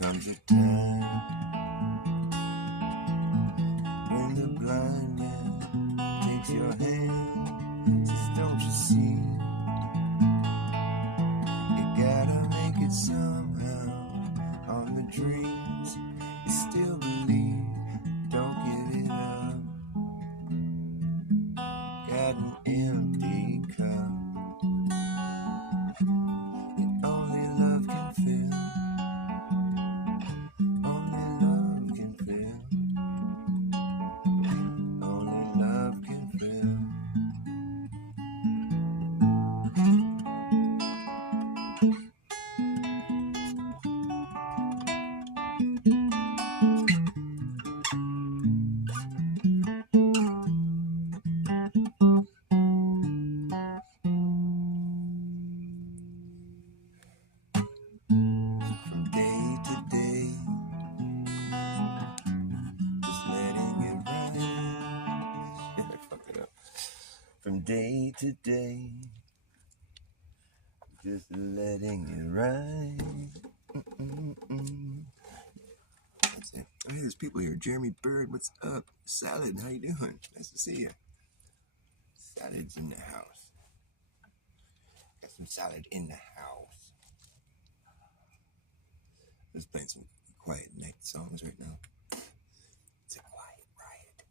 Comes a time when the blind man takes your hand, says, don't you see? You gotta make it somehow. On the dreams you still believe, don't give it up. Got an empty cup that only love can fill. day to day, just letting it ride. Mm-mm-mm. Oh, hey, there's people here. Jeremy Bird, what's up? Salad, how you doing? Nice to see you. Salad's in the house. Got some salad in the house. Just playing some quiet night songs right now. It's a quiet riot.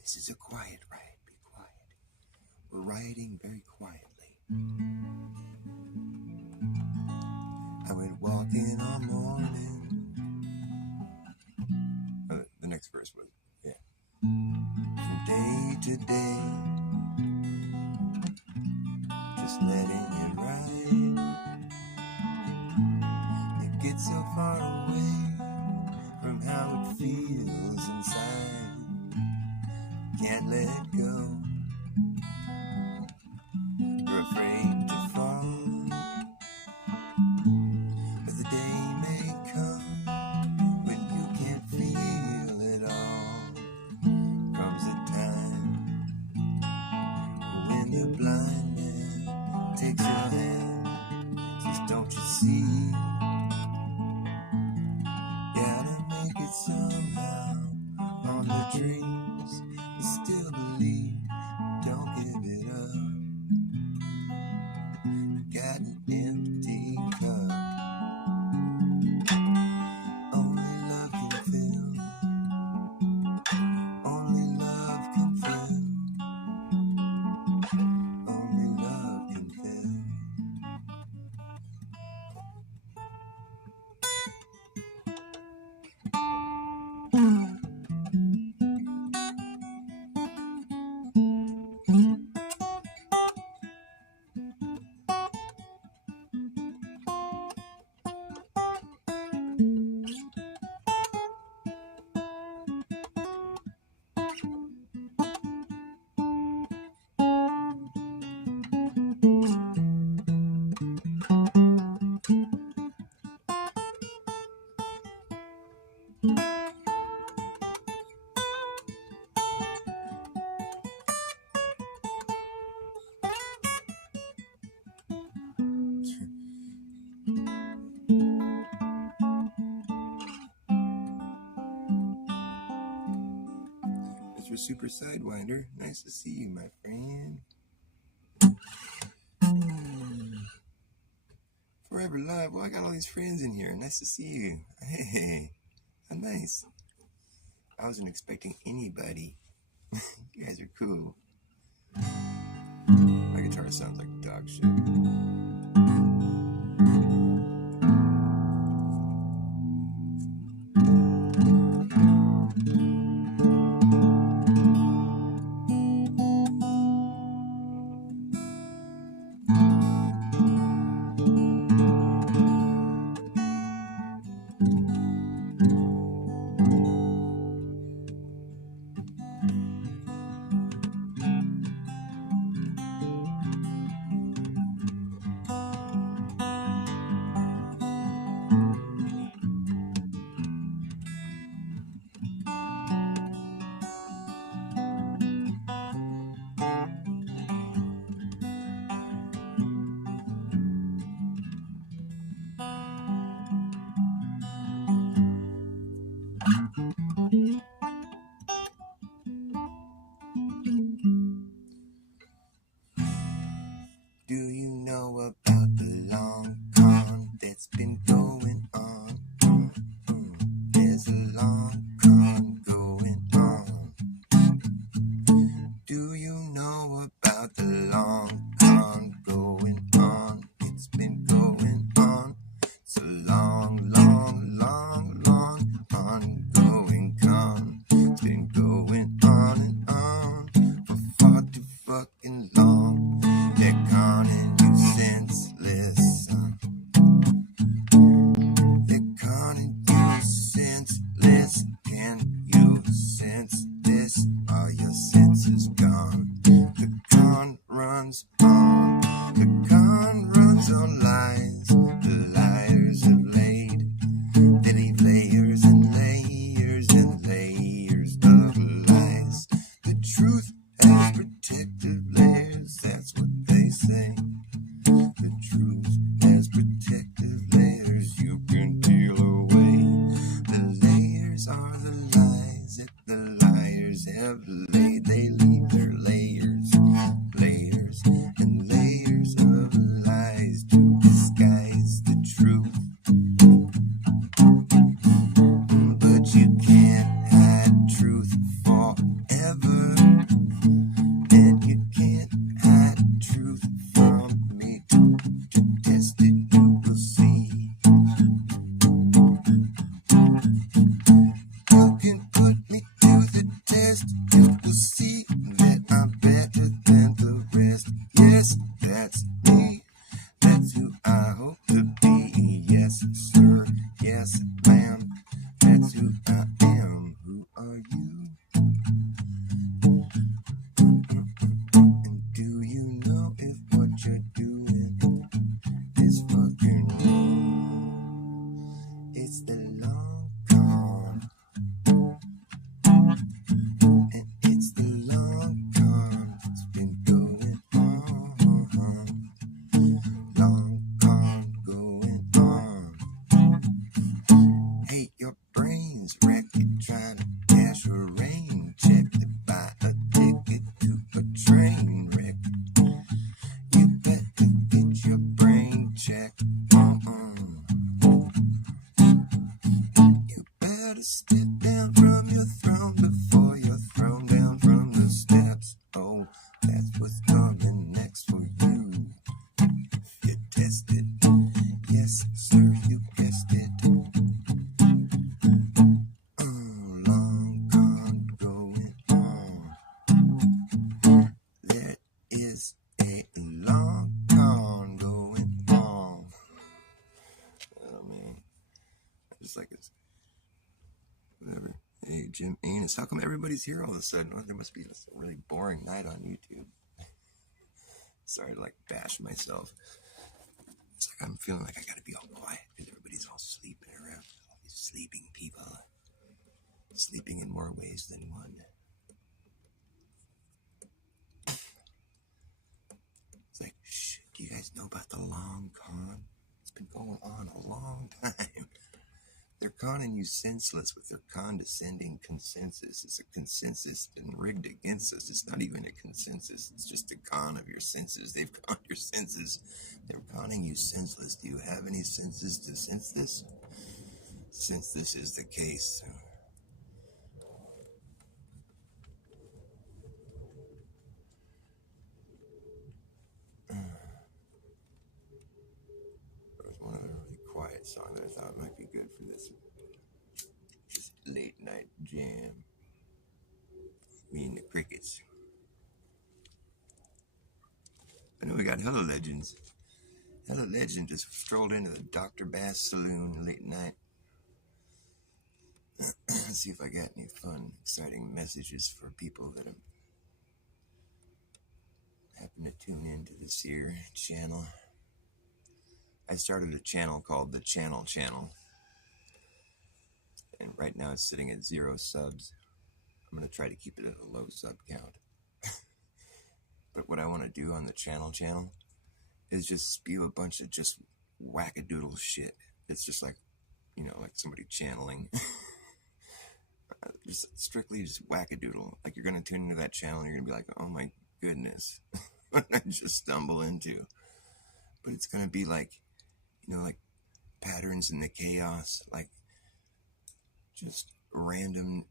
This is a quiet riot. Be quiet. We're rioting very quietly. I went walking all morning. The next verse was, yeah. From day to day, just letting it ride. It gets so far away from how it feels inside. Can't let go. You're afraid to fall. But the day may come when you can't feel it all. Comes a time when the blind man takes your hand, says, don't you see? Gotta make it somehow. On the dreams you still believe. Don't give it up. Got an empty cup. Only love can fill. Only love can fill. Only love can fill. Mr. Super Sidewinder, nice to see you, my friend. Forever Love. Well, I got all these friends in here. Nice to see you. Hey, how nice. I wasn't expecting anybody. You guys are cool. My guitar sounds like dog shit. said, ma'am, that's who I am. Who are you? And do you know if what you're doing is fucking wrong? It's the long con, and it's the long con. It's been going on, long con going on. Hey, your brain's wrecked, trying to cash a rain check to buy a ticket to a train wreck. You better get your brain checked. You better step down from your throne before you're thrown down from the steps. Oh, that's what's coming next for you. If you test it, yes, sir, you guessed it. Long con going on. There is a long con going on. Oh man, I just like it's whatever. Hey, Jim Anus, how come everybody's here all of a sudden? Well, there must be a really boring night on YouTube. Sorry to like bash myself. It's like I'm feeling like I gotta be all quiet because everybody's all sleeping around. All these sleeping people. Sleeping in more ways than one. It's like, shh, do you guys know about the long con? It's been going on a long time. They're conning you senseless with their condescending consensus. It's a consensus been rigged against us. It's not even a consensus. It's just a con of your senses. They've conned your senses. They're conning you senseless. Do you have any senses to sense this? Since this is the case, there was one other really quiet song that I thought might be good for this late night jam. Me and the crickets. I know we got Hello Legends. Hello Legend just strolled into the Dr. Bass Saloon late night. Let's see if I got any fun, exciting messages for people that happen to tune into this here channel. I started a channel called The Channel Channel, and right now it's sitting at 0 subs. I'm going to try to keep it at a low sub count. But what I want to do on the Channel Channel is just spew a bunch of just wackadoodle shit. It's just like, you know, like somebody channeling. Just strictly just wackadoodle. Like you're going to tune into that channel and you're going to be like, oh my goodness, what did I just stumble into? But it's going to be like, you know, like patterns in the chaos, like just random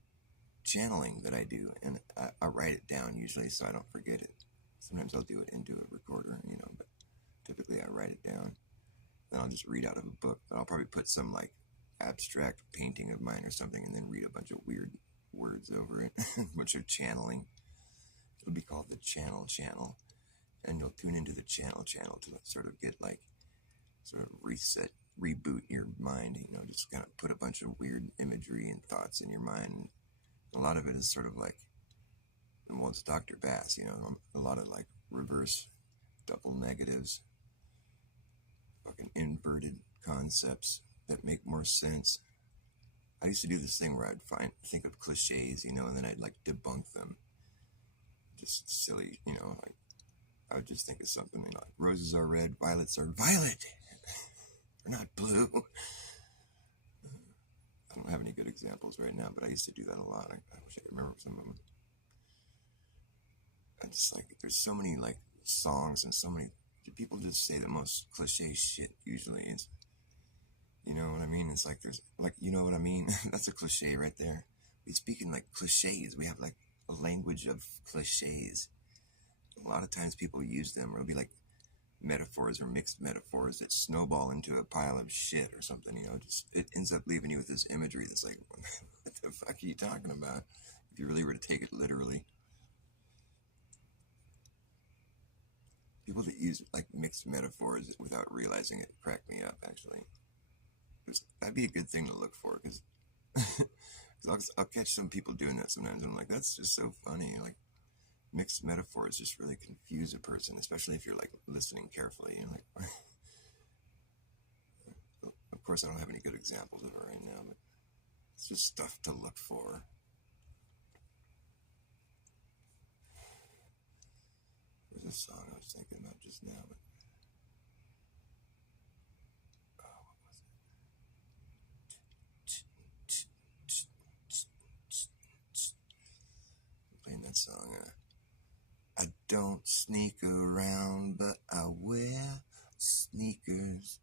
channeling that I do. And I write it down usually so I don't forget it. Sometimes I'll do it into a recorder, you know, but typically I write it down. Then I'll just read out of a book. But I'll probably put some like abstract painting of mine or something and then read a bunch of weird words over it. A bunch of channeling. It'll be called the Channel Channel. And you'll tune into the Channel Channel to sort of get like, sort of reset, reboot your mind, you know, just kind of put a bunch of weird imagery and thoughts in your mind. A lot of it is sort of like, well, it's Dr. Bass, you know, a lot of like reverse double negatives, fucking inverted concepts that make more sense. I used to do this thing where I'd think of cliches, you know, and then I'd like debunk them. Just silly, you know, like I would just think of something, you know, like roses are red, violets are violet. They're not blue. I don't have any good examples right now, but I used to do that a lot. I wish I could remember some of them. I just like, there's so many like songs and so many people just say the most cliche shit usually. It's, you know what I mean? It's like there's like, you know what I mean? That's a cliche right there. We speak in like cliches. We have like a language of cliches. A lot of times people use them, or it'll be like metaphors or mixed metaphors that snowball into a pile of shit or something, you know, just it ends up leaving you with this imagery that's like, what the fuck are you talking about? If you really were to take it literally. People that use like mixed metaphors without realizing it crack me up, actually. that'd be a good thing to look for, because I'll catch some people doing that sometimes. And I'm like, that's just so funny. Like, mixed metaphors just really confuse a person, especially if you're like listening carefully. You're like, of course, I don't have any good examples of it right now, but it's just stuff to look for. There's a song I was thinking about just now, but what was it? Playing that song. I don't sneak around, but I wear sneakers.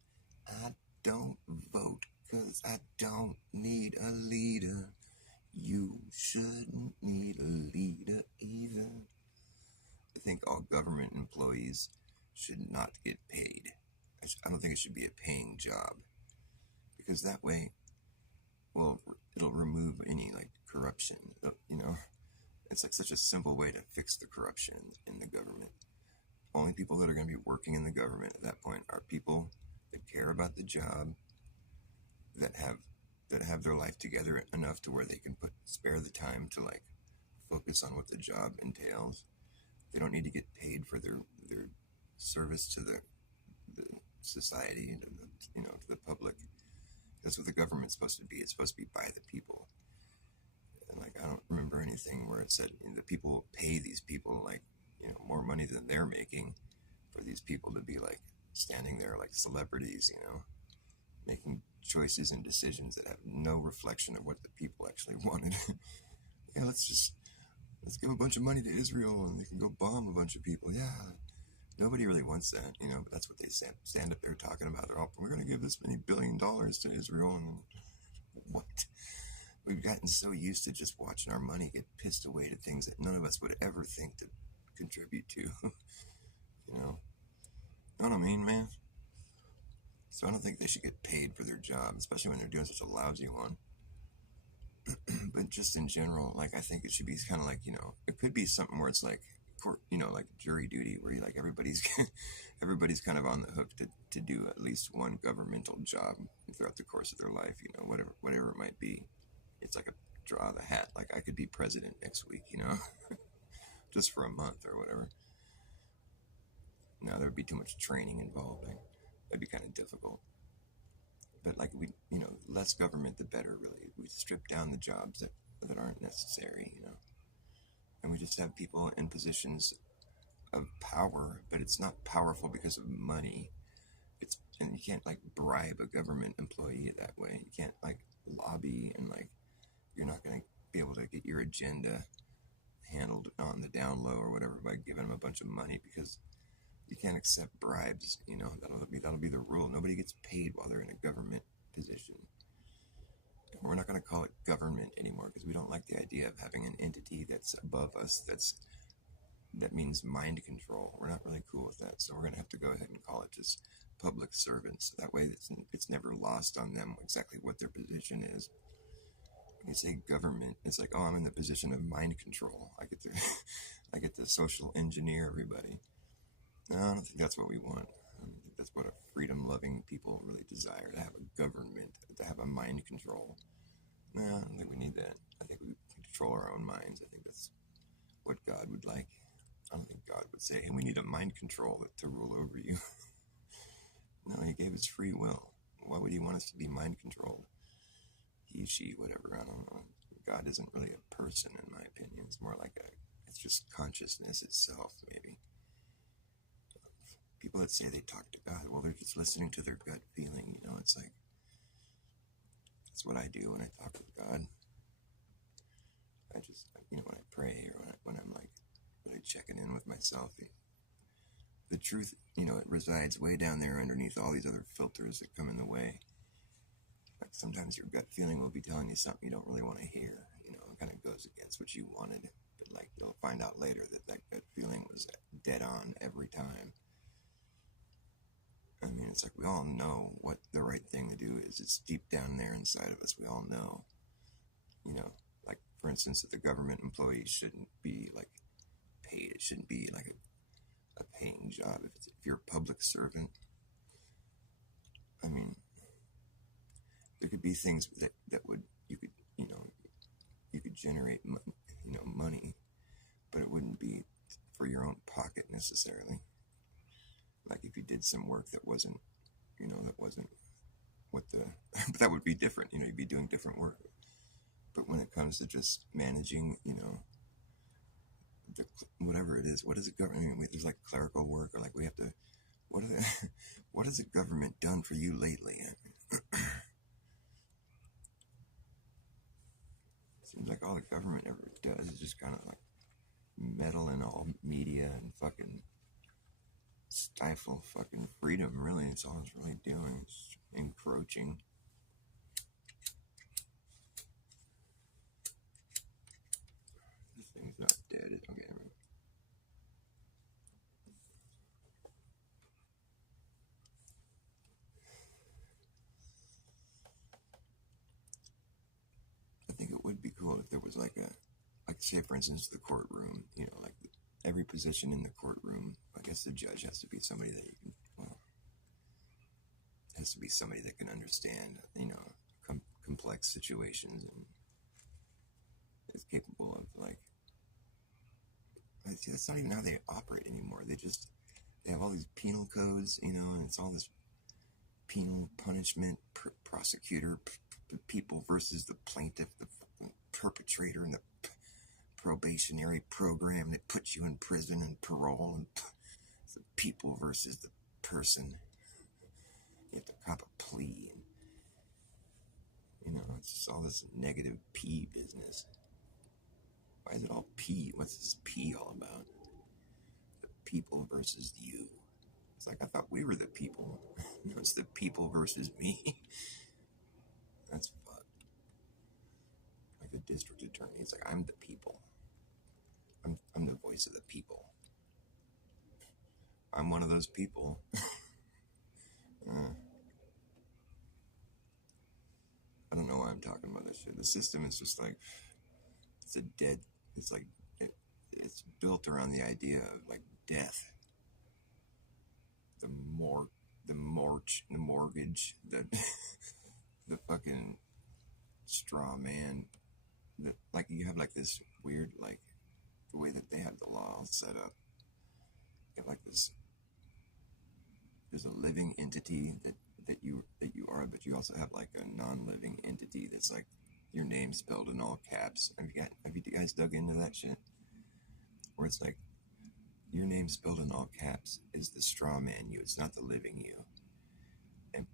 I don't vote 'cause I don't need a leader. You shouldn't need a leader either. I think all government employees should not get paid. I don't think it should be a paying job, because that way, well, it'll remove any like corruption. It's like such a simple way to fix the corruption in the government. Only people that are going to be working in the government at that point are people that care about the job, that have their life together enough to where they can spare the time to like focus on what the job entails. They don't need to get paid for their service to the society and to the public. That's what the government's supposed to be. It's supposed to be by the people. And like, I don't remember anything where it said the people pay these people like more money than they're making for these people to be like standing there like celebrities, making choices and decisions that have no reflection of what the people actually wanted. Yeah, let's give a bunch of money to Israel and they can go bomb a bunch of people. Yeah, nobody really wants that, but that's what they stand up there talking about. We're going to give this many $1 billion to Israel, and what? We've gotten so used to just watching our money get pissed away to things that none of us would ever think to contribute to. Know what I mean, man? So I don't think they should get paid for their job, especially when they're doing such a lousy one. But just in general, like, I think it should be kind of like, it could be something where it's like court, like jury duty, where like everybody's kind of on the hook to do at least one governmental job throughout the course of their life, whatever it might be. It's like a draw of the hat. Like, I could be president next week, just for a month or whatever. Now, there'd be too much training involved. That'd be kind of difficult. But like, less government, the better, really. We strip down the jobs that aren't necessary, and we just have people in positions of power, but it's not powerful because of money. And you can't like bribe a government employee that way. You can't like lobby, and like, you're not going to be able to get your agenda handled on the down low or whatever by giving them a bunch of money, because you can't accept bribes. That'll be the rule. Nobody gets paid while they're in a government position. And we're not going to call it government anymore, because we don't like the idea of having an entity that's above us. That means mind control. We're not really cool with that. So we're going to have to go ahead and call it just public servants. That way it's never lost on them exactly what their position is. When you say government, it's like, oh, I'm in the position of mind control. I get to social engineer everybody. No, I don't think that's what we want. I don't think that's what a freedom-loving people really desire, to have a government, to have a mind control. No, I don't think we need that. I think we control our own minds. I think that's what God would like. I don't think God would say, hey, we need a mind control to rule over you. No, he gave us free will. Why would he want us to be mind controlled? He, she, whatever, I don't know. God isn't really a person, in my opinion. It's more like it's just consciousness itself, maybe. People that say they talk to God, well, they're just listening to their gut feeling, it's like, that's what I do when I talk with God. I just, when I pray, or when I'm like really checking in with myself, the truth, it resides way down there underneath all these other filters that come in the way. Like, sometimes your gut feeling will be telling you something you don't really want to hear, it kind of goes against what you wanted, but like, you'll find out later that gut feeling was dead on every time. I mean, it's like, we all know what the right thing to do is. It's deep down there inside of us. We all know, like, for instance, that the government employees shouldn't be like paid. It shouldn't be like a paying job. If you're a public servant, I mean, there could be things that would, you could generate, money, but it wouldn't be for your own pocket necessarily. Like if you did some work that wasn't, that wasn't what the, but that would be different, you'd be doing different work. But when it comes to just managing, whatever it is, what is the government? I mean, there's like clerical work, or like we have to, what has the government done for you lately? Seems like all the government ever does is just kind of like meddle in all media and fucking stifle fucking freedom, really. It's all it's really doing. It's encroaching. This thing's not dead. Okay. I think it would be cool if there was like say for instance, the courtroom, like every position in the courtroom, I guess the judge has to be somebody that you can, has to be somebody that can understand, complex situations and is capable of like, see, that's not even how they operate anymore. They have all these penal codes, and it's all this penal punishment, prosecutor, people versus the plaintiff, the perpetrator, and the probationary program that puts you in prison and parole, and the people versus the person. You have to cop a plea, and it's just all this negative P business. Why is it all P? What's this P all about? The people versus you. It's like I thought we were the people. No, it's the people versus me. That's fucked. Like the district attorney, it's like I'm the people. I'm the voice of the people. I'm one of those people. I don't know why I'm talking about this shit. The system is just like, it's like, it's built around the idea of like death. The mortgage, the fucking straw man. Like you have like this weird, like the way that they have the law set up. You have like this, there's a living entity that you are, but you also have like a non-living entity that's like your name spelled in all caps. Have you guys dug into that shit? Where it's like your name spelled in all caps is the straw man you. It's not the living you.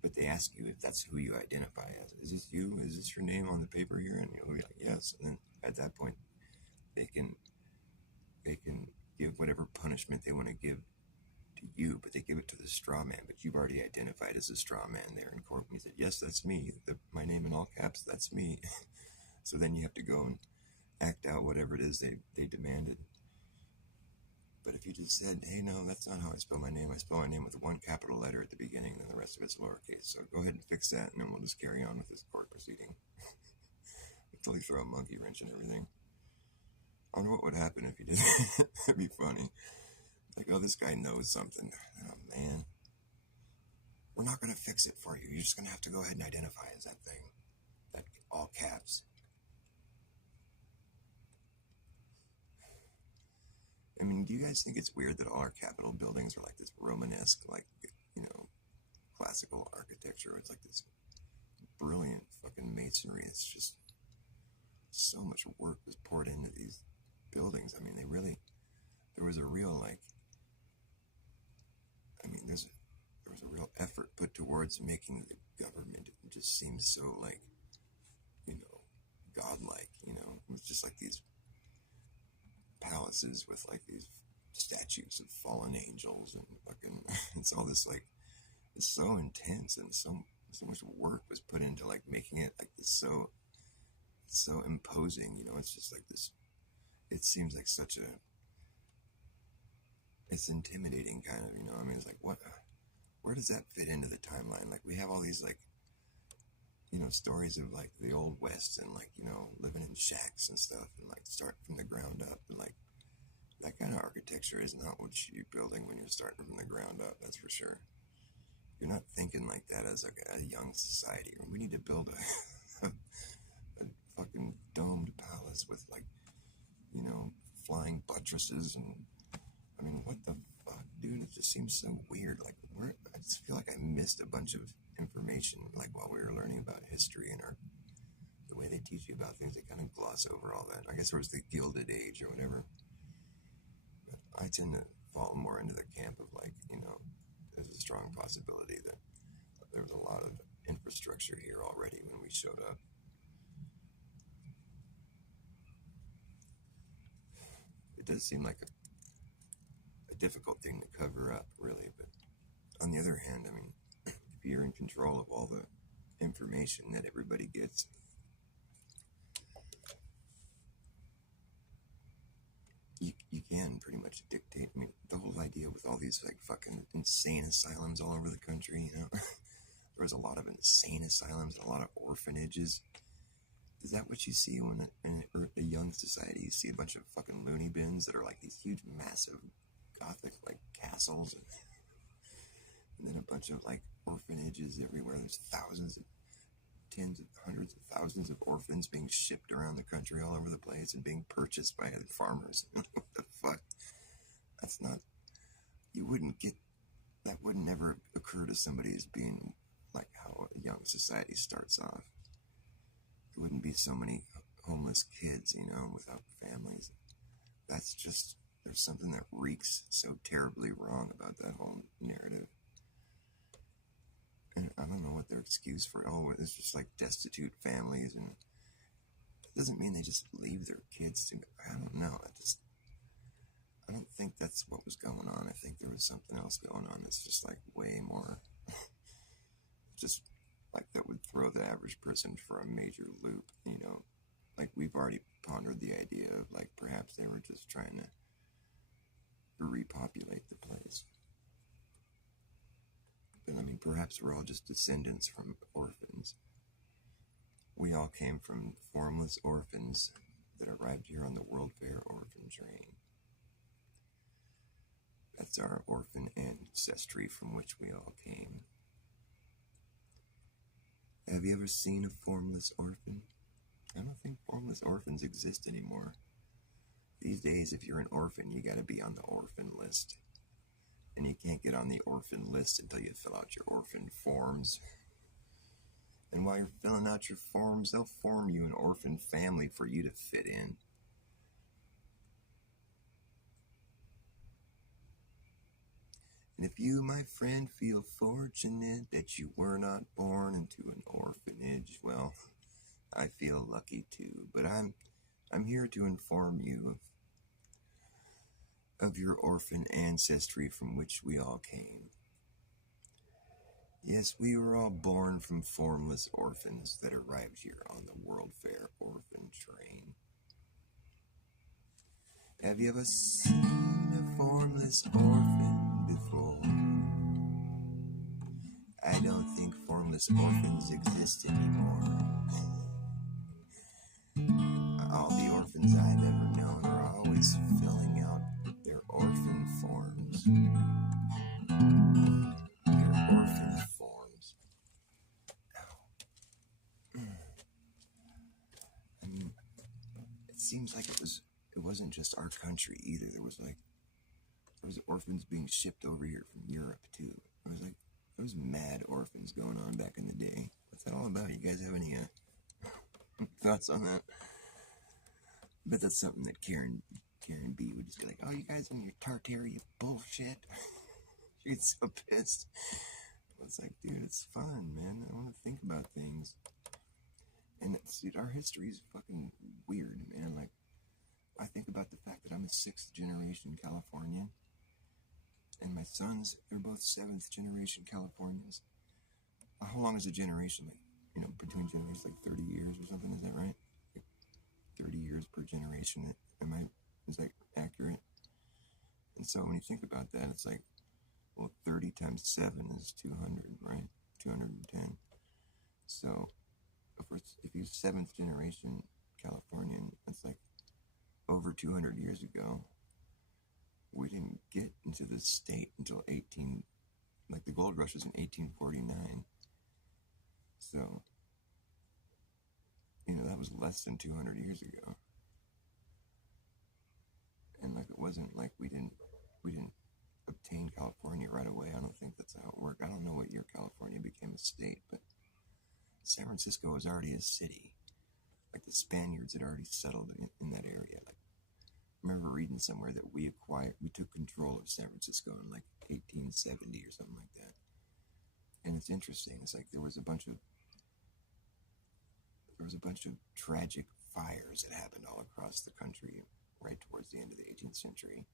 But they ask you if that's who you identify as. Is this you? Is this your name on the paper here? And you'll be like, yes. And then at that point, they can give whatever punishment they want to give to you, but they give it to the straw man. But you've already identified as a straw man there in court. And he said, yes, that's me. My name in all caps, that's me. So then you have to go and act out whatever it is they demanded. But if you just said, hey, no, that's not how I spell my name. I spell my name with one capital letter at the beginning, and then the rest of it's lowercase. So go ahead and fix that, and then we'll just carry on with this court proceeding. Until you throw a monkey wrench and everything. I wonder what would happen if you did that. That'd be funny. Like, oh, this guy knows something. Oh, man. We're not going to fix it for you. You're just going to have to go ahead and identify as that thing. That all caps. I mean, do you guys think it's weird that all our Capitol buildings are like this Romanesque, like, classical architecture? It's like this brilliant fucking masonry. It's just so much work was poured into these buildings. I mean, there was a real, like, there was a real effort put towards making the government just seem so, like, godlike, It's just like these palaces with like these statues of fallen angels and fucking it's all this like it's so intense and so much work was put into like making it like this so imposing, it's just like this, it seems like it's intimidating kind of, it's like where does that fit into the timeline? Like we have all these like stories of like the old West and like, living in shacks and stuff and like start from the ground up and like that kind of architecture is not what you're building when you're starting from the ground up, that's for sure. You're not thinking like that as like a young society. We need to build a fucking domed palace with like, you know, flying buttresses and I mean, what the fuck, dude? It just seems so weird. Like, I just feel like I missed a bunch of information, like while we were learning about history and the way they teach you about things. They kind of gloss over all that. I guess there was the Gilded Age or whatever. But I tend to fall more into the camp of like, you know, there's a strong possibility that there was a lot of infrastructure here already when we showed up. It does seem like a difficult thing to cover up, really. But on the other hand, I mean, if you're in control of all the information that everybody gets, you can pretty much dictate. I mean, the whole idea with all these like fucking insane asylums all over the country, you know, there was a lot of insane asylums, a lot of orphanages. Is that what you see when in a young society? You see a bunch of fucking loony bins that are like these huge, massive, gothic like castles, and then a bunch of like orphanages everywhere. There's thousands of tens of hundreds of thousands of orphans being shipped around the country all over the place and being purchased by other farmers. What the fuck? That's not, you wouldn't get, that would never occur to somebody as being like how a young society starts off. There wouldn't be so many homeless kids, you know, without families. That's just, there's something that reeks so terribly wrong about that whole narrative. And I don't know what their excuse for, oh, it's just like destitute families, and it doesn't mean they just leave their kids to, I don't know, I don't think that's what was going on. I think there was something else going on that's just like way more, just like that would throw the average person for a major loop, you know. Like we've already pondered the idea of like perhaps they were just trying to repopulate the place. But I mean, perhaps we're all just descendants from orphans. We all came from formless orphans that arrived here on the World Fair orphan train. That's our orphan ancestry from which we all came. Have you ever seen a formless orphan? I don't think formless orphans exist anymore. These days, if you're an orphan, you gotta be on the orphan list. And you can't get on the orphan list until you fill out your orphan forms. And while you're filling out your forms, they'll form you an orphan family for you to fit in. And if you, my friend, feel fortunate that you were not born into an orphanage, well, I feel lucky too. But I'm here to inform you of your orphan ancestry from which we all came. Yes, we were all born from formless orphans that arrived here on the World Fair orphan train. Have you ever seen a formless orphan before? I don't think formless orphans exist anymore. All the orphans I've ever known are always filling out their orphan forms. Their orphan forms. I mean, it seems like it wasn't just our country either. There was orphans being shipped over here from Europe too. There was mad orphans going on back in the day. What's that all about? You guys have any thoughts on that? But that's something that Karen B would just be like, oh, you guys and your Tartaria bullshit. She's so pissed. It's like, dude, it's fun, man. I want to think about things. And dude, our history is fucking weird, man. Like, I think about the fact that I'm a 6th generation Californian. And my sons, they're both 7th generation Californians. How long is a generation? Like, you know, between generations, like 30 years or something, is that right? 30 years per generation. Is that accurate? And so when you think about that, it's like, well, 30 times 7 is 200, right? 210. So if you're 7th generation Californian, it's like over 200 years ago. We didn't get into this state until 18 like the gold rush was in 1849. So, that was less than 200 years ago. And like, it wasn't like we didn't obtain California right away. I don't think that's how it worked. I don't know what year California became a state, but San Francisco was already a city. Like, the Spaniards had already settled in that area. Like, I remember reading somewhere that we took control of San Francisco in like 1870 or something like that. And it's interesting. It's like there was a bunch of tragic fires that happened all across the country right towards the end of the 18th century.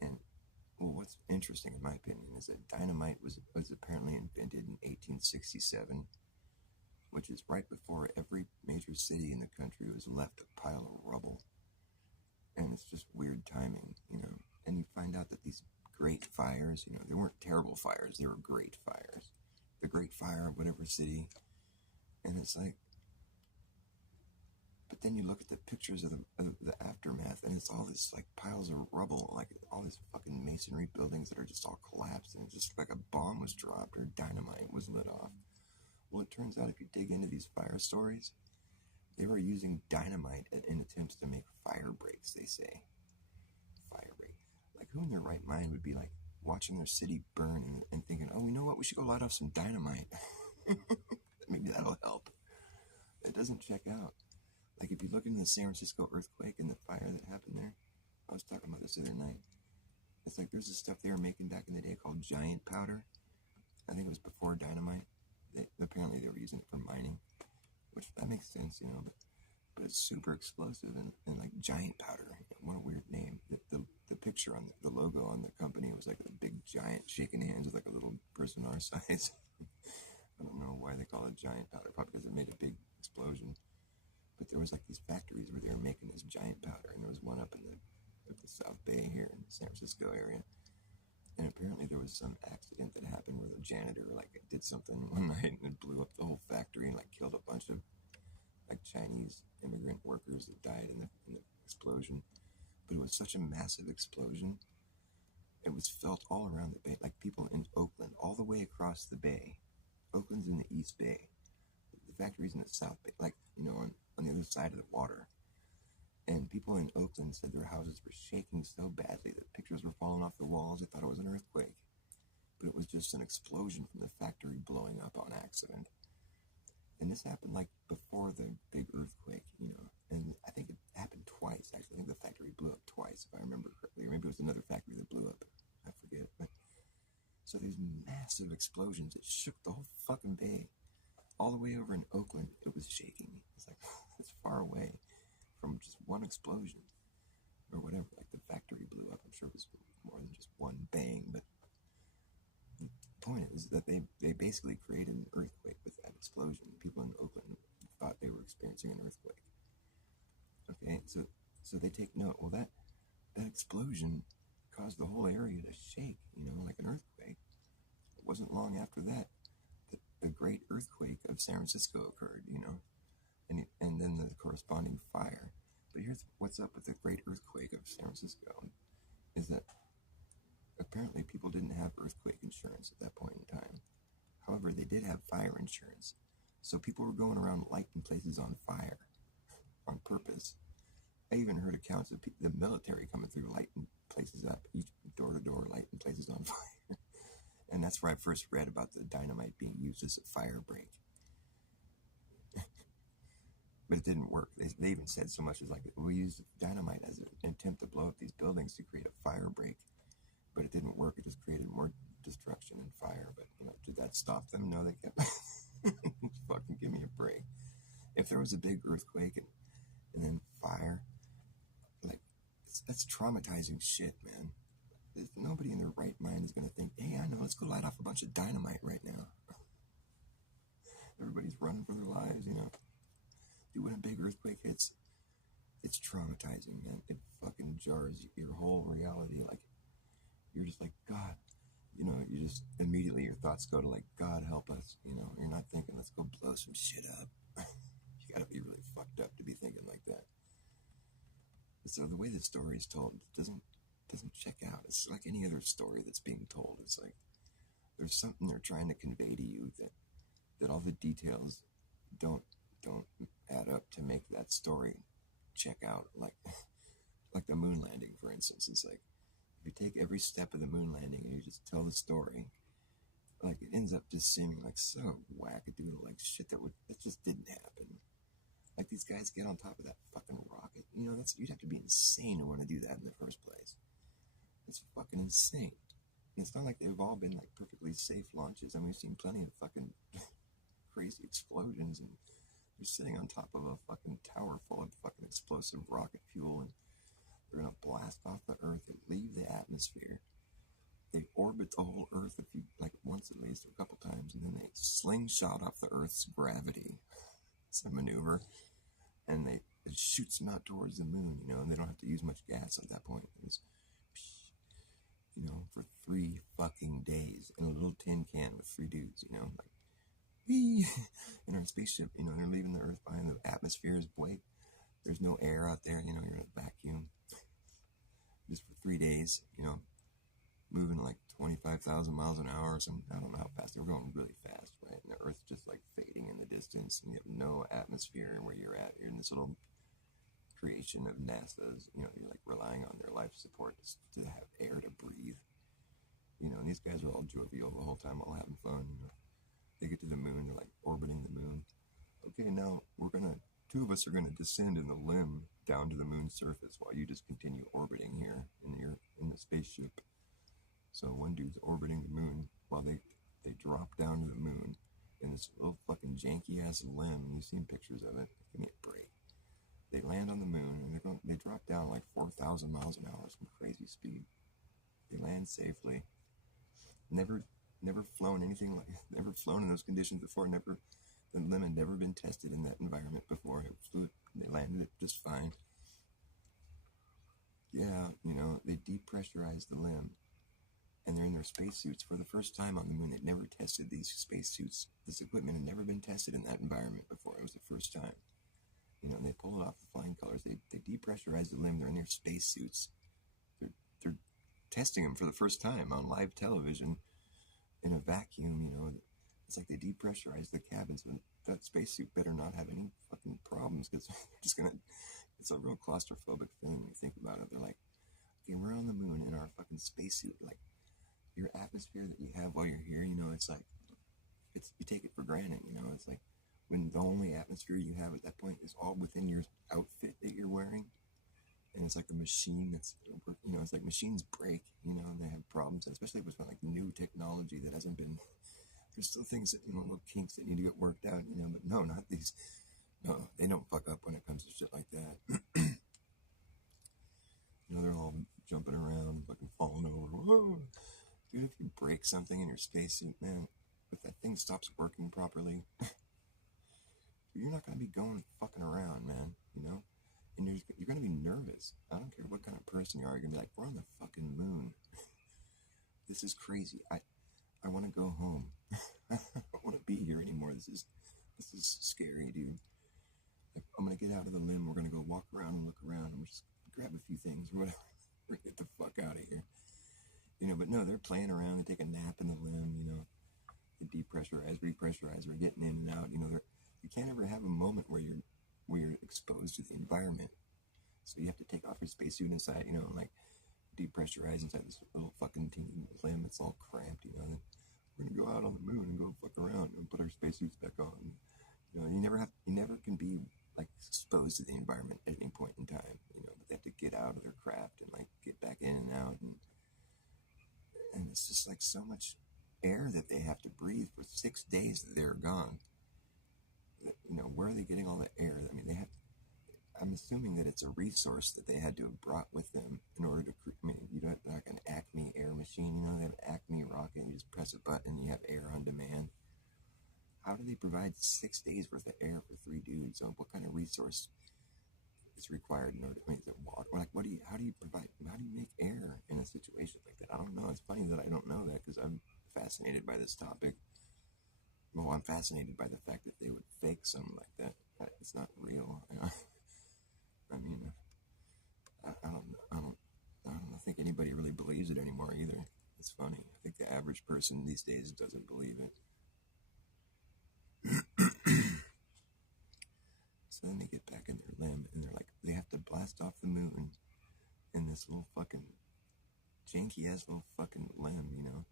And well, what's interesting in my opinion is that dynamite was apparently invented in 1867, which is right before every major city in the country was left a pile of rubble. And it's just weird timing, And you find out that these great fires, they weren't terrible fires, they were great fires. The Great Fire of whatever city. And it's like, but then you look at the pictures of the aftermath, and it's all this like piles of rubble, like all these fucking masonry buildings that are just all collapsed, and it's just like a bomb was dropped or dynamite was lit off. Well, it turns out if you dig into these fire stories, they were using dynamite in attempts to make fire breaks, they say. Fire break. Like, who in their right mind would be like watching their city burn and thinking, oh, you know what, we should go light off some dynamite. Maybe that'll help. It doesn't check out. Like, if you look into the San Francisco earthquake and the fire that happened there, I was talking about this the other night. It's like there's this stuff they were making back in the day called giant powder. I think it was before dynamite. Apparently they were using it for mining, which that makes sense, but it's super explosive and like giant powder. What a weird name. The picture on the logo on the company was like a big giant shaking hands with like a little person our size. I don't know why they call it giant powder, probably because it made a big explosion. But there was like these factories where they were making this giant powder, and there was one up in the South Bay here in the San Francisco area. And apparently there was some accident that happened where the janitor like did something one night and it blew up the whole factory and like killed a bunch of like Chinese immigrant workers that died in the explosion. But it was such a massive explosion. It was felt all around the bay, like people in Oakland, all the way across the bay. Oakland's in the East Bay. The factory's in the South Bay, like, on the other side of the water. And people in Oakland said their houses were shaking so badly that pictures were falling off the walls. They thought it was an earthquake. But it was just an explosion from the factory blowing up on accident. And this happened like before the big earthquake, And I think it happened twice, actually. I think the factory blew up twice, if I remember correctly. Or maybe it was another factory that blew up. I forget. But so these massive explosions, it shook the whole fucking bay. All the way over in Oakland, it was shaking. It's like, it's far away from just one explosion or whatever. Like the factory blew up. I'm sure it was more than just one bang. But the point is that they basically created an earthquake with that explosion. People in Oakland thought they were experiencing an earthquake. Okay, so they take note. Well, that explosion caused the whole area to shake, like an earthquake. It wasn't long after that the great earthquake of San Francisco occurred, and then the corresponding fire. But here's what's up with the great earthquake of San Francisco, is that apparently people didn't have earthquake insurance at that point in time. However, they did have fire insurance. So people were going around lighting places on fire on purpose. I even heard accounts of the military coming through lighting places up, each door to door, lighting places on fire. And that's where I first read about the dynamite being used as a fire break. But it didn't work. They even said so much as like, we used dynamite as an attempt to blow up these buildings to create a fire break. But it didn't work. It just created more destruction and fire. But, did that stop them? No, they kept... Fucking give me a break. If there was a big earthquake and then fire, like, that's traumatizing shit, man. Nobody in their right mind is going to think, hey, I know, let's go light off a bunch of dynamite right now. Everybody's running for their lives, Dude, when a big earthquake hits, it's traumatizing, man. It fucking jars your whole reality. Like, you're just like, God, you just immediately your thoughts go to like, God help us, You're not thinking, let's go blow some shit up. You gotta be really fucked up to be thinking like that. So the way the story is told doesn't check out. It's like any other story that's being told. It's like, there's something they're trying to convey to you that all the details don't add up to make that story check out. Like the moon landing, for instance. It's like if you take every step of the moon landing and you just tell the story, like it ends up just seeming like so wackadoodle, like shit that just didn't happen. Like these guys get on top of that fucking rocket. You know, you'd have to be insane to want to do that in the first place. It's fucking insane. And it's not like they've all been like perfectly safe launches. I mean, we've seen plenty of fucking crazy explosions, and they're sitting on top of a fucking tower full of fucking explosive rocket fuel, and they're gonna blast off the Earth and leave the atmosphere. They orbit the whole Earth once at least, or a couple times, and then they slingshot off the Earth's gravity. It's a maneuver, and it shoots them out towards the moon, you know, and they don't have to use much gas at that point. It's, you know, for 3 fucking days in a little tin can with 3 dudes, you know, like, whee! In our spaceship, you know, they're leaving the Earth behind. The atmosphere is blank. There's no air out there, you know, you're in a vacuum. Just for 3 days, you know, moving like 25,000 miles an hour or something. I don't know how fast. They were going really fast, right? And the Earth's just like fading in the distance, and you have no atmosphere where you're at. You're in this little creation of NASA's, you know, you're like relying on their life support to have air to breathe. You know, and these guys are all jovial the whole time, all having fun. You know, they get to the moon, they're like orbiting the moon. Okay, now two of us are gonna descend in the limb down to the moon's surface while you just continue orbiting here in the spaceship. So one dude's orbiting the moon while they drop down to the moon in this little fucking janky ass limb. You've seen pictures of it. Give me a break. They land on the moon and they drop down like 4,000 miles an hour, some crazy speed. They land safely. Never flown never flown in those conditions before. The limb had never been tested in that environment before. They landed it just fine. Yeah, you know, they depressurized the limb, and they're in their spacesuits for the first time on the moon. They'd never tested these spacesuits. This equipment had never been tested in that environment before. It was the first time. You know, they pull it off the flying colors. They depressurize the limb. They're in their spacesuits. They're testing them for the first time on live television in a vacuum. You know, it's like they depressurize the cabin, so that spacesuit better not have any fucking problems, because they're just gonna. It's a real claustrophobic feeling when you think about it. They're like, okay, we're on the moon in our fucking spacesuit. Like, your atmosphere that you have while you're here, you know, it's like, you take it for granted, you know. It's like when the only atmosphere you have at that point is all within your outfit that you're wearing, and it's like a machine that's, you know, it's like machines break, you know, and they have problems, especially with like new technology that hasn't been. There's still things that, you know, little kinks that need to get worked out, you know, but no, not these. No, they don't fuck up when it comes to shit like that. You know, they're all jumping around, fucking falling over. Whoa. Dude, if you break something in your spacesuit, man, if that thing stops working properly, you're not going to be going fucking around, man, you know? And you're going to be nervous. I don't care what kind of person you are. You're going to be like, we're on the fucking moon. This is crazy. I want to go home. I don't want to be here anymore. This is scary, dude. Like, I'm going to get out of the limb. We're going to go walk around and look around, and we'll just grab a few things or whatever. We're going to get the fuck out of here. You know, but no, they're playing around. They take a nap in the limb, you know. They depressurize, repressurize. We're getting in and out. You know, you can't ever have a moment where you're exposed to the environment. So you have to take off your spacesuit inside, you know, like depressurize inside this little fucking teeny limb. It's all cramped, you know. Then we're gonna go out on the moon and go fuck around and put our spacesuits back on. You know, you never can be like exposed to the environment at any point in time, you know. But they have to get out of their craft and like get back in and out, and it's just like so much air that they have to breathe for 6 days that they're gone. You know, where are they getting all the air? I mean, I'm assuming that it's a resource that they had to have brought with them in order to. I mean, you don't have like an Acme air machine. You know, they have an Acme rocket. And you just press a button, and you have air on demand. How do they provide 6 days worth of air for 3 dudes? So what kind of resource is required in order? I mean, is it water? Like, how do you make air in a situation like that? I don't know. It's funny that I don't know that, because I'm fascinated by this topic. Well, I'm fascinated by the fact that they would fake something like that. It's not real. I mean, I don't think anybody really believes it anymore either. It's funny. I think the average average person these days doesn't believe it. So then they get back in their limb, and they're like, they have to blast off the moon in this little fucking janky ass little fucking limb, you know.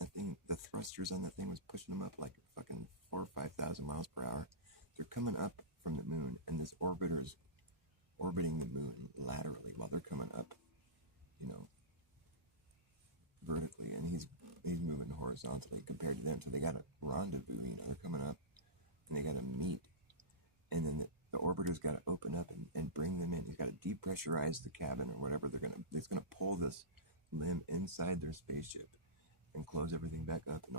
That thing, the thrusters on that thing was pushing them up like fucking 4,000 or 5,000 miles per hour. They're coming up from the moon, and this orbiter's orbiting the moon laterally while they're coming up, you know, vertically, and he's moving horizontally compared to them. So they got a rendezvous, you know, they're coming up, and they got to meet, and then the orbiter's got to open up and bring them in. He's got to depressurize the cabin or whatever. It's gonna pull this limb inside their spaceship and close everything back up and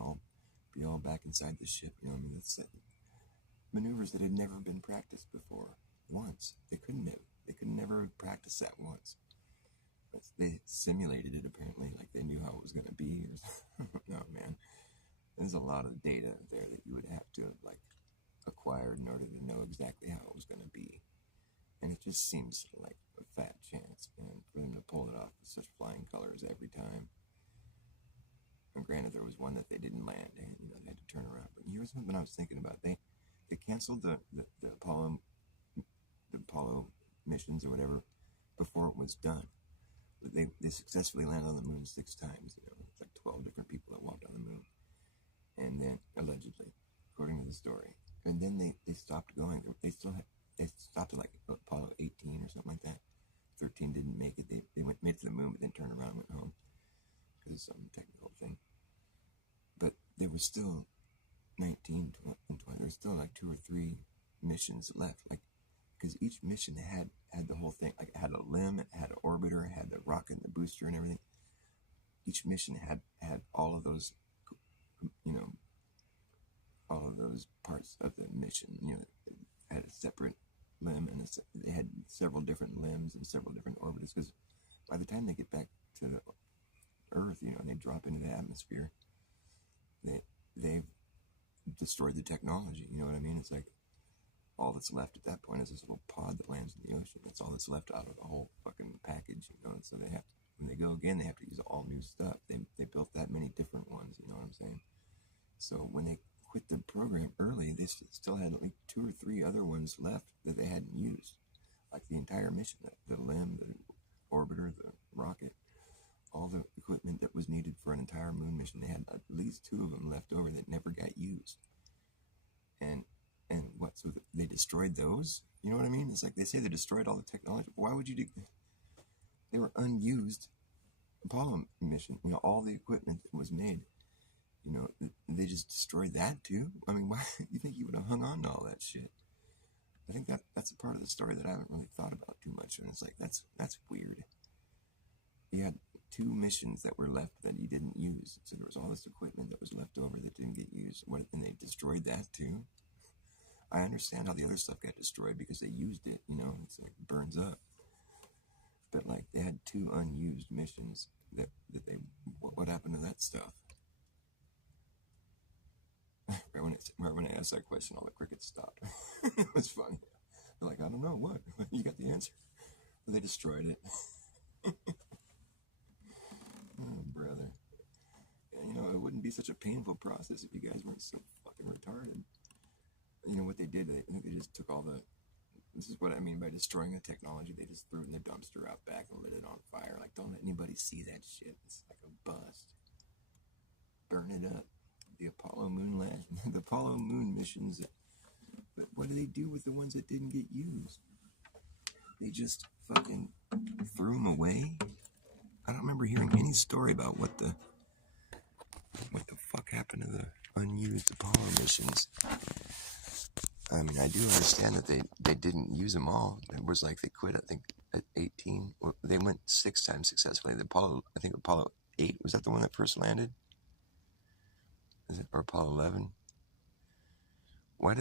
be all back inside the ship. You know what I mean? That's maneuvers that had never been practiced before. Once they could never practice that once. But they simulated it apparently, like they knew how it was going to be. No, man, there's a lot of data there that you would have to have like acquired in order to know exactly how it was going to be. And it just seems like a fat chance, and for them to pull it off with such flying colors every time. And granted, there was one that they didn't land, and you know they had to turn around. But here's something I was thinking about: they canceled the Apollo missions or whatever before it was done. But they successfully landed on the moon 6 times. You know, it's like 12 different people that walked on the moon, and then allegedly, according to the story, and then they stopped going. They stopped at like Apollo 18 or something like that. 13 didn't make it. They made it to the moon, but then turned around and went home because of some technical thing. But there was still 19, 20, there was still like 2 or 3 missions left. Like, because each mission had the whole thing. Like, it had a limb, it had an orbiter, it had the rocket and the booster and everything. Each mission had all of those, you know, all of those parts of the mission. You know, it had a separate limb, and they had several different limbs and several different orbiters. Because by the time they get back to the Earth, you know, and they drop into the atmosphere, they've destroyed the technology. You know what I mean? It's like all that's left at that point is this little pod that lands in the ocean. That's all that's left out of the whole fucking package, you know. And so they have to, when they go again, they have to use all new stuff. They built that many different ones, you know what I'm saying? So when they quit the program early, they still had like 2 or 3 other ones left that they hadn't used, like the entire mission, the limb, the orbiter, the rocket, all the equipment that was needed for an entire moon mission. They had at least 2 of them left over that never got used. And what? So they destroyed those? You know what I mean? It's like they say they destroyed all the technology. Why would you do? They were unused Apollo mission. You know, all the equipment that was made. You know, they just destroyed that too. I mean, why? You think you would have hung on to all that shit? I think that's a part of the story that I haven't really thought about too much. And it's like that's weird. You had 2 missions that were left that you didn't use. So there was all this equipment that was left over that didn't get used. And they destroyed that too? I understand how the other stuff got destroyed because they used it, you know, it's like it burns up. But like they had 2 unused missions that they, what happened to that stuff? right when I asked that question, all the crickets stopped. It was funny. They're like, I don't know, what? You got the answer? But they destroyed it. Oh, brother. And, you know, it wouldn't be such a painful process if you guys weren't so fucking retarded. You know what they did? I think they just took all the. This is what I mean by destroying the technology. They just threw it in the dumpster out back and lit it on fire. Like, don't let anybody see that shit. It's like a bust. Burn it up. The Apollo moon missions. But what do they do with the ones that didn't get used? They just fucking threw them away. I don't remember hearing any story about what the fuck happened to the unused Apollo missions. I mean, I do understand that they didn't use them all. It was like they quit, I think, at 18. Well, they went 6 times successfully. Apollo 8, was that the one that first landed? Is it, or Apollo 11? Why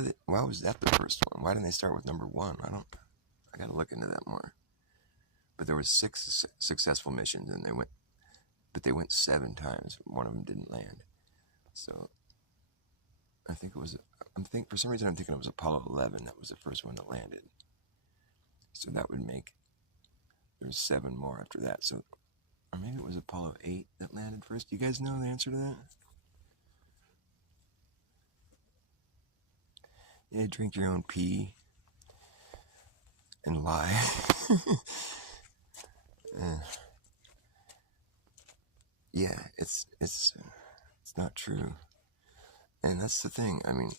was that the first one? Why didn't they start with number 1? I gotta look into that more. But there was 6 successful missions, and they went 7 times. One of them didn't land. So I think it was. For some reason I'm thinking it was Apollo 11. That was the first one that landed. So that would make there's 7 more after that. So Or maybe it was Apollo 8 that landed first. Do you guys know the answer to that? Yeah, drink your own pee and lie. Yeah, it's not true. And that's the thing. I mean,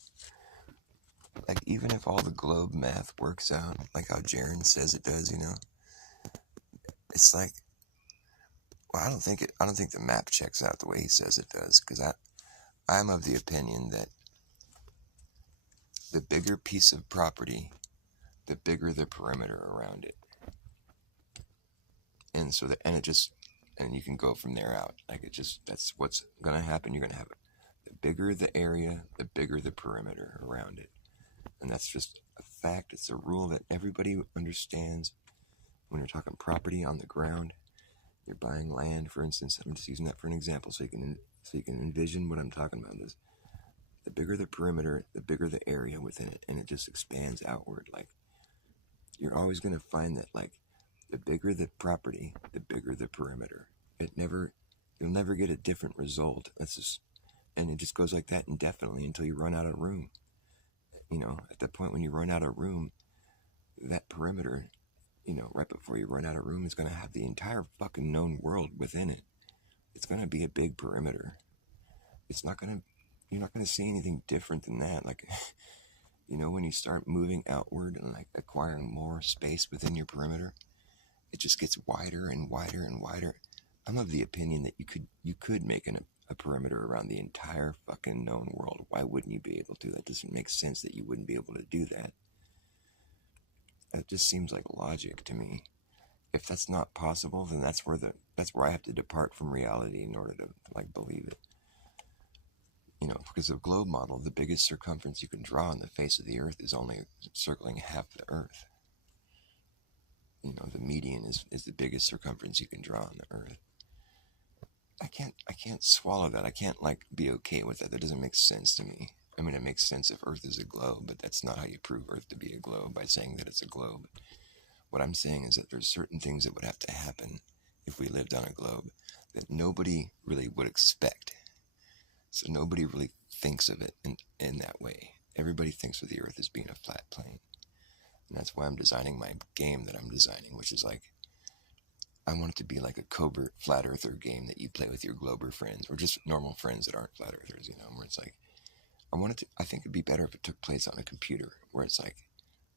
like, even if all the globe math works out, like how Jaron says it does, it's like, well, I don't think the map checks out the way he says it does, because I'm of the opinion that the bigger piece of property, the bigger the perimeter around it. And so and you can go from there out. Like, that's what's going to happen. You're going to have it. The bigger the area, the bigger the perimeter around it. And that's just a fact. It's a rule that everybody understands when you're talking property on the ground. You're buying land, for instance. I'm just using that for an example so you can envision what I'm talking about. This, the bigger the perimeter, the bigger the area within it, and it just expands outward. Like, you're always going to find that, like, the bigger the property, the bigger the perimeter. You'll never get a different result. And it just goes like that indefinitely until you run out of room. At that point when you run out of room, that perimeter, right before you run out of room, is going to have the entire fucking known world within it. It's going to be a big perimeter. You're not going to see anything different than that. Like, when you start moving outward and, like, acquiring more space within your perimeter, it just gets wider and wider and wider. I'm of the opinion that you could make a perimeter around the entire fucking known world. Why wouldn't you be able to? That doesn't make sense that you wouldn't be able to do that. That just seems like logic to me. If that's not possible, then that's where I have to depart from reality in order to like believe it. Because of globe model, the biggest circumference you can draw on the face of the earth is only circling half the earth. The median is the biggest circumference you can draw on the earth. I can't swallow that. I can't, like, be okay with that. That doesn't make sense to me. I mean, it makes sense if Earth is a globe, but that's not how you prove Earth to be a globe, by saying that it's a globe. What I'm saying is that there's certain things that would have to happen if we lived on a globe that nobody really would expect. So nobody really thinks of it in that way. Everybody thinks of the Earth as being a flat plane. And that's why I'm designing my game that I'm designing, which is like, I want it to be like a covert flat earther game that you play with your glober friends, or just normal friends that aren't flat earthers, where it's like, I think it'd be better if it took place on a computer, where it's like,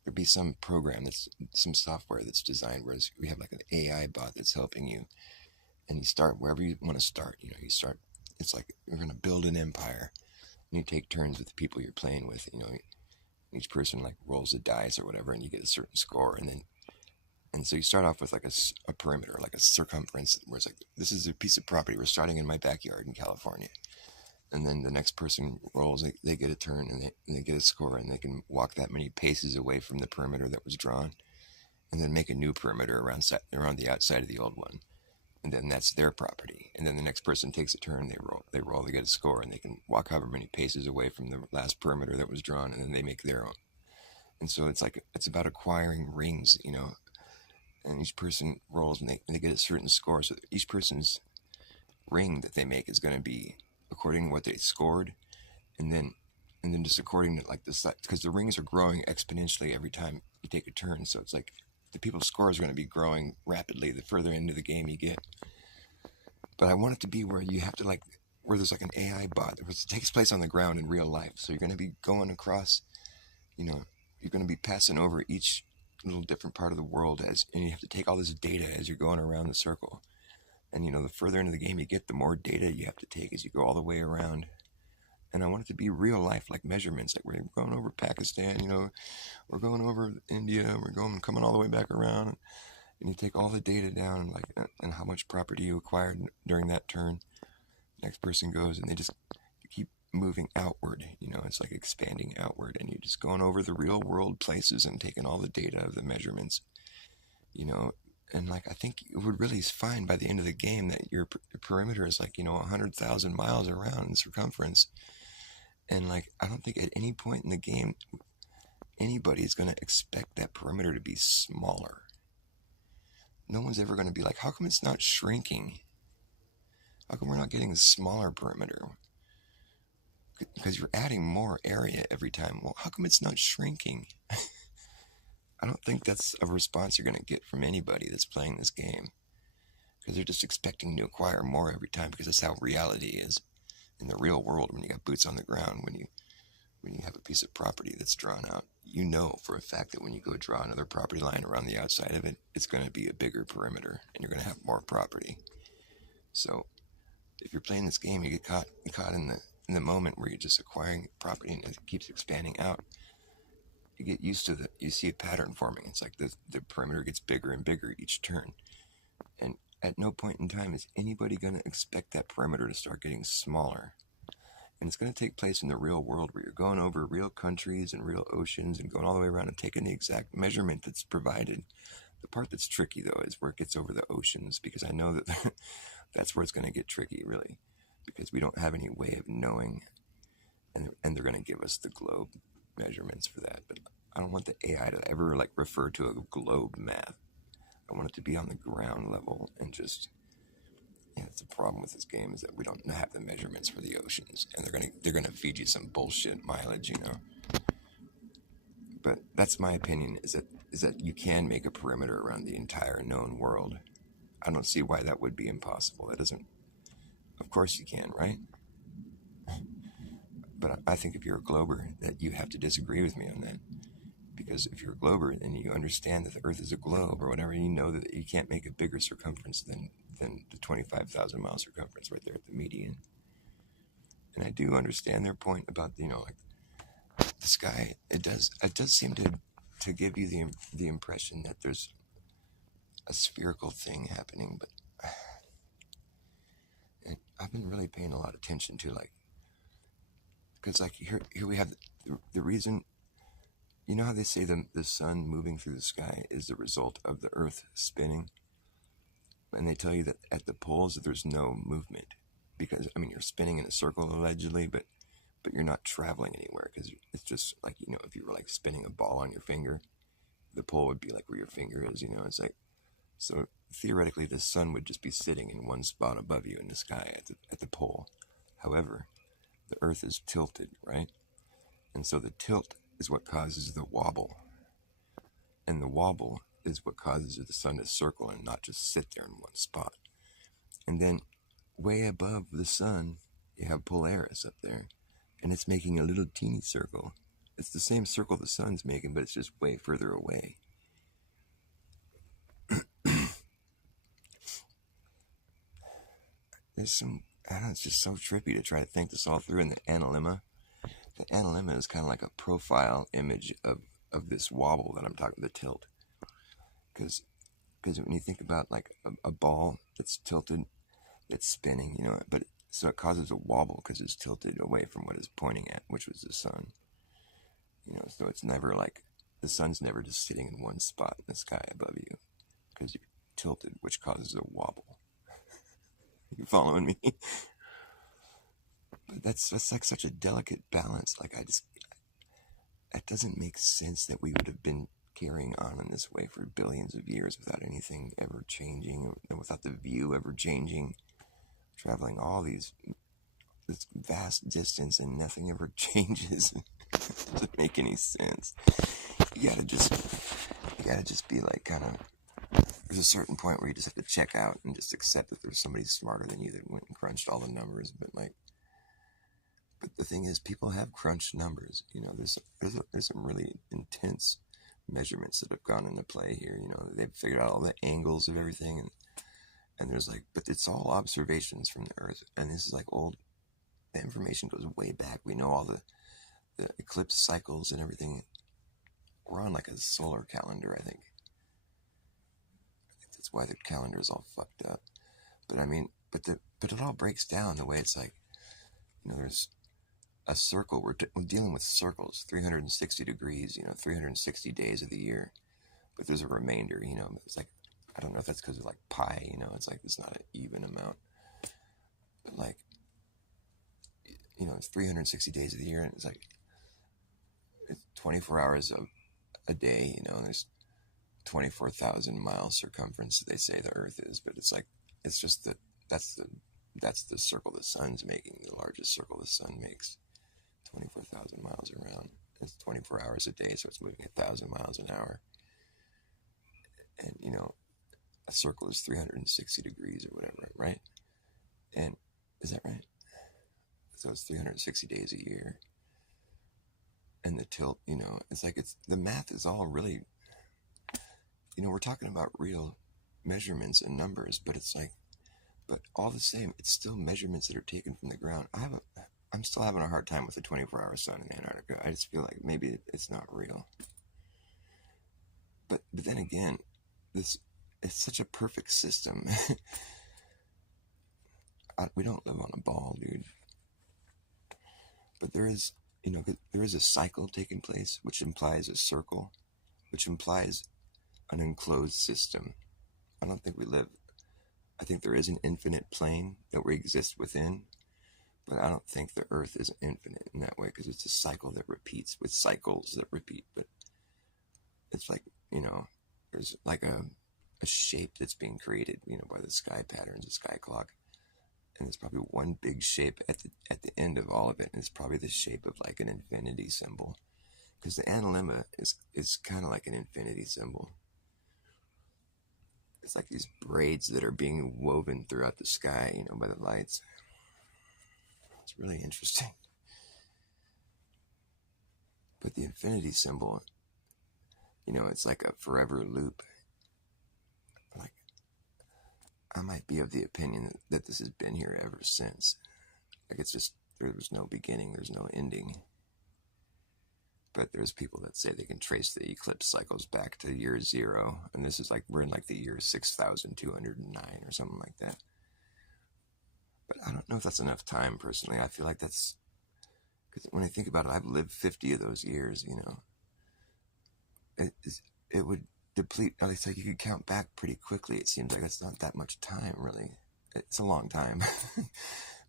there'd be some program some software that's designed, whereas we have like an AI bot that's helping you, and you start wherever you want to start. It's like you're going to build an empire, and you take turns with the people you're playing with. Each person like rolls a dice or whatever, and you get a certain score, and so you start off with like a perimeter, like a circumference, where it's like, this is a piece of property. We're starting in my backyard in California. And then the next person rolls, they get a turn, and they get a score, and they can walk that many paces away from the perimeter that was drawn, and then make a new perimeter around the outside of the old one. And then that's their property. And then the next person takes a turn, they get a score, and they can walk however many paces away from the last perimeter that was drawn, and then they make their own. And so it's about acquiring rings, and each person rolls, and they get a certain score. So each person's ring that they make is going to be according to what they scored, and then just according to like the size, because the rings are growing exponentially every time you take a turn. So it's like the people's scores are going to be growing rapidly the further into the game you get. But I want it to be where you have to where there's like an AI bot that takes place on the ground in real life. So you're going to be going across, you're going to be passing over each little different part of the world and you have to take all this data as you're going around the circle. And the further into the game you get, the more data you have to take as you go all the way around. And I want it to be real life, like measurements. Like we're going over Pakistan, we're going over India, coming all the way back around. And you take all the data down, and how much property you acquired during that turn. Next person goes, and you keep moving outward. It's like expanding outward, and you're just going over the real world places and taking all the data of the measurements. And I think it would really find by the end of the game that your perimeter is 100,000 miles around in circumference. And I don't think at any point in the game anybody is going to expect that perimeter to be smaller. No one's ever going to be like, how come it's not shrinking? How come we're not getting a smaller perimeter? Because you're adding more area every time. Well, how come it's not shrinking? I don't think that's a response you're going to get from anybody that's playing this game. Because they're just expecting to acquire more every time, because that's how reality is. In the real world, when you got boots on the ground, when you have a piece of property that's drawn out, you know for a fact that when you go draw another property line around the outside of it, it's going to be a bigger perimeter and you're going to have more property. So if you're playing this game, you get caught in the moment where you're just acquiring property and it keeps expanding out. You get used to you see a pattern forming. It's like the perimeter gets bigger and bigger each turn. And at no point in time is anybody going to expect that perimeter to start getting smaller. And it's going to take place in the real world, where you're going over real countries and real oceans and going all the way around and taking the exact measurement that's provided. The part that's tricky, though, is where it gets over the oceans, because I know that that's where it's going to get tricky, really, because we don't have any way of knowing, and they're going to give us the globe measurements for that. But I don't want the AI to ever refer to a globe map. I want it to be on the ground level and just... Yeah, that's the problem with this game, is that we don't have the measurements for the oceans, and they're gonna feed you some bullshit mileage, But that's my opinion, is that you can make a perimeter around the entire known world. I don't see why that would be impossible. That doesn't. Of course you can, right? But I think if you're a glober, that you have to disagree with me on that. Because if you're a glober and you understand that the Earth is a globe or whatever, you know that you can't make a bigger circumference than the 25,000 mile circumference right there at the median. And I do understand their point about, the sky. It does seem to give you the impression that there's a spherical thing happening, but and I've been really paying a lot of attention to, because here we have the reason. You know how they say the sun moving through the sky is the result of the Earth spinning? And they tell you that at the poles there's no movement, because, you're spinning in a circle allegedly, but you're not traveling anywhere, because it's just like, if you were spinning a ball on your finger, the pole would be where your finger is, it's so theoretically the sun would just be sitting in one spot above you in the sky at the pole. However, the Earth is tilted, right? And so the tilt is what causes the wobble. And the wobble is what causes the sun to circle and not just sit there in one spot. And then way above the sun, you have Polaris up there, and it's making a little teeny circle. It's the same circle the sun's making, but it's just way further away. It's just so trippy to try to think this all through. In the analemma is kind of like a profile image of this wobble that I'm talking, the tilt. Because when you think about a ball that's tilted, it's spinning, but so it causes a wobble because it's tilted away from what it's pointing at, which was the sun. So it's never the sun's never just sitting in one spot in the sky above you, because you're tilted, which causes a wobble. You following me? But that's such a delicate balance. That doesn't make sense that we would have been carrying on in this way for billions of years without anything ever changing, and without the view ever changing, traveling this vast distance and nothing ever changes. It doesn't make any sense. You gotta just be there's a certain point where you just have to check out and just accept that there's somebody smarter than you that went and crunched all the numbers. But the thing is, people have crunched numbers. There's some really intense measurements that have gone into play here. They've figured out all the angles of everything, and there's but it's all observations from the Earth, and this is old. The information goes way back. We know all the eclipse cycles and everything. We're on a solar calendar, I think. That's why the calendar is all fucked up. But it all breaks down the way it's there's a circle. We're dealing with circles, 360 degrees, 360 days of the year. But there's a remainder, it's I don't know if that's because of pi, it's it's not an even amount. But it's 360 days of the year, and it's 24 hours a day, and there's 24,000 miles circumference, they say the Earth is, but it's just that's the that's the circle the sun's making, the largest circle the sun makes, 24,000 miles around. It's 24 hours a day, so it's moving 1,000 miles an hour. And, a circle is 360 degrees or whatever, right? And is that right? So it's 360 days a year. And the tilt, it's like the math is all really, we're talking about real measurements and numbers, but it's like, but all the same, it's still measurements that are taken from the ground. I'm still having a hard time with the 24-hour sun in Antarctica. I just feel like maybe it's not real. But then again, it's such a perfect system. We don't live on a ball, dude. But there is a cycle taking place, which implies a circle, which implies an enclosed system. I don't think I think there is an infinite plane that we exist within, but I don't think the Earth is infinite in that way, because it's a cycle that repeats with cycles that repeat. But it's like, there's like a shape that's being created, by the sky patterns, the sky clock. And there's probably one big shape at the end of all of it, and it's probably the shape of like an infinity symbol, because the analemma is kind of like an infinity symbol. It's like these braids that are being woven throughout the sky, by the lights. It's really interesting. But the infinity symbol, it's like a forever loop. Like, I might be of the opinion that this has been here ever since. Like, it's just, there was no beginning, there's no ending. But there's people that say they can trace the eclipse cycles back to year 0. And this is like, we're in like the year 6,209 or something like that. But I don't know if that's enough time, personally. I feel like that's, because when I think about it, I've lived 50 of those years, It would deplete, it's like you could count back pretty quickly. It seems like it's not that much time, really. It's a long time.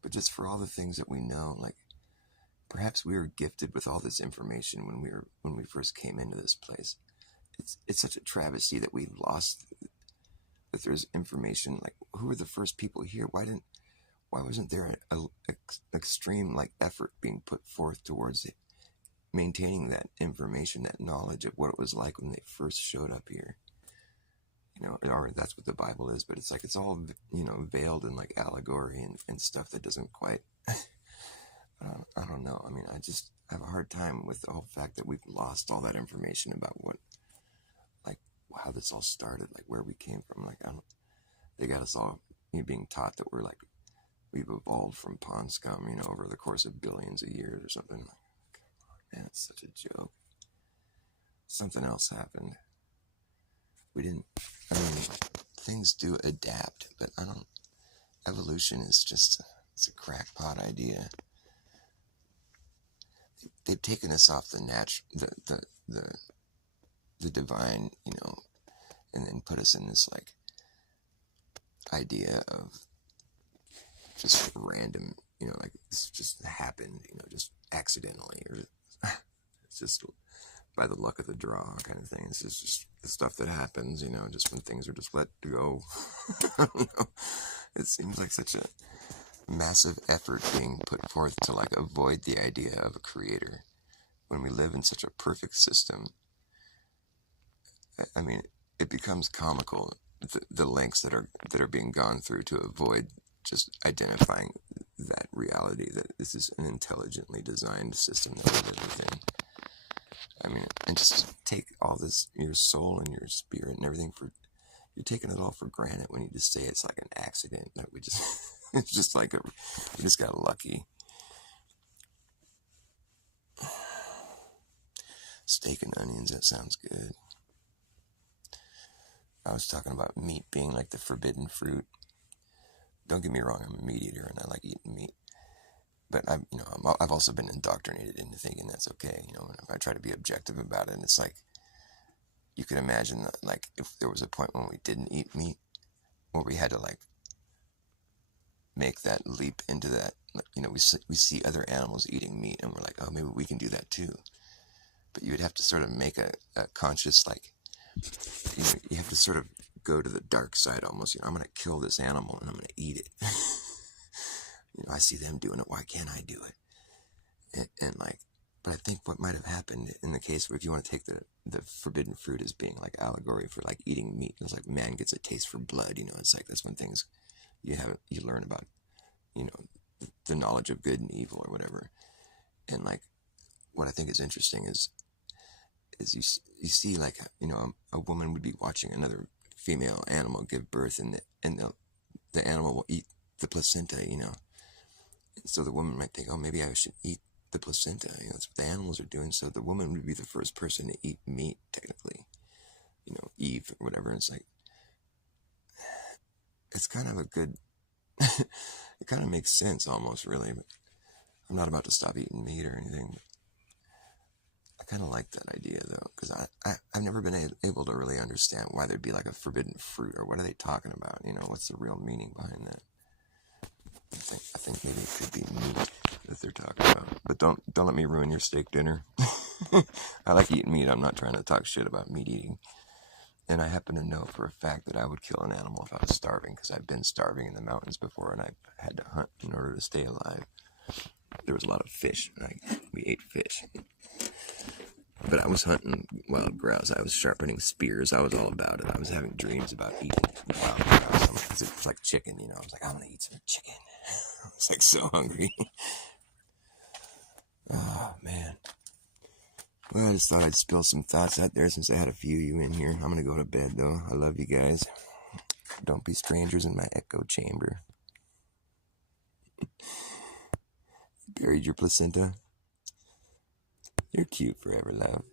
But just for all the things that we know, like, perhaps we were gifted with all this information when we first came into this place. It's such a travesty that we've lost, that there's information. Like, who were the first people here? Why wasn't there an extreme like effort being put forth towards it, maintaining that information, that knowledge of what it was like when they first showed up here? Or that's what the Bible is, but it's like it's all veiled in like allegory and stuff that doesn't quite. I don't know. I mean, I just have a hard time with the whole fact that we've lost all that information about how this all started, like where we came from. Like, they got us all being taught that we've evolved from pond scum, over the course of billions of years or something. Like, man, it's such a joke. Something else happened. Things do adapt, but evolution is just, it's a crackpot idea. They've taken us off the divine, and then put us in this like idea of just random, like this just happened, just accidentally, or it's just by the luck of the draw kind of thing. This is just the stuff that happens, just when things are just let go. I don't know. It seems like such a massive effort being put forth to like avoid the idea of a creator when we live in such a perfect system. I mean, it becomes comical, the lengths that are being gone through to avoid just identifying that reality, that this is an intelligently designed system that we live within. I mean, and just take all this, your soul and your spirit and everything, you're taking it all for granted when you just say it's like an accident, that it's just like we just got lucky. Steak and onions, that sounds good. I was talking about meat being like the forbidden fruit. Don't get me wrong, I'm a meat eater and I like eating meat. But I've also been indoctrinated into thinking that's okay. I try to be objective about it, and it's like, you could imagine that, like, if there was a point when we didn't eat meat, or we had to like make that leap into that. We see other animals eating meat, and we're like, oh, maybe we can do that too. But you would have to sort of make a conscious, like, you have to sort of go to the dark side almost. I'm going to kill this animal and I'm going to eat it. You know, I see them doing it. Why can't I do it? And like, but I think what might have happened in the case where if you want to take the forbidden fruit as being like allegory for like eating meat, it's like man gets a taste for blood. You know, it's like that's when things you learn about, you know, the knowledge of good and evil or whatever. And like, what I think is interesting is you see like, you know, a woman would be watching another female animal give birth, and the animal will eat the placenta, you know. And so the woman might think, oh, maybe I should eat the placenta. You know, that's what the animals are doing. So the woman would be the first person to eat meat, technically. You know, Eve or whatever. And it's like, it's kind of a good, it kind of makes sense almost, really. But I'm not about to stop eating meat or anything. I kind of like that idea, though, because I've never been able to really understand why there'd be like a forbidden fruit, or what are they talking about? You know, what's the real meaning behind that? I think maybe it could be meat that they're talking about. But don't let me ruin your steak dinner. I like eating meat. I'm not trying to talk shit about meat eating. And I happen to know for a fact that I would kill an animal if I was starving, because I've been starving in the mountains before, and I had to hunt in order to stay alive. There was a lot of fish. We ate fish. But I was hunting wild grouse. I was sharpening spears. I was all about it. I was having dreams about eating wild grouse. It's like chicken, you know. I was like, I'm going to eat some chicken. I was like so hungry. Oh, man. Well, I just thought I'd spill some thoughts out there since I had a few of you in here. I'm going to go to bed, though. I love you guys. Don't be strangers in my echo chamber. Buried your placenta? You're cute forever, love.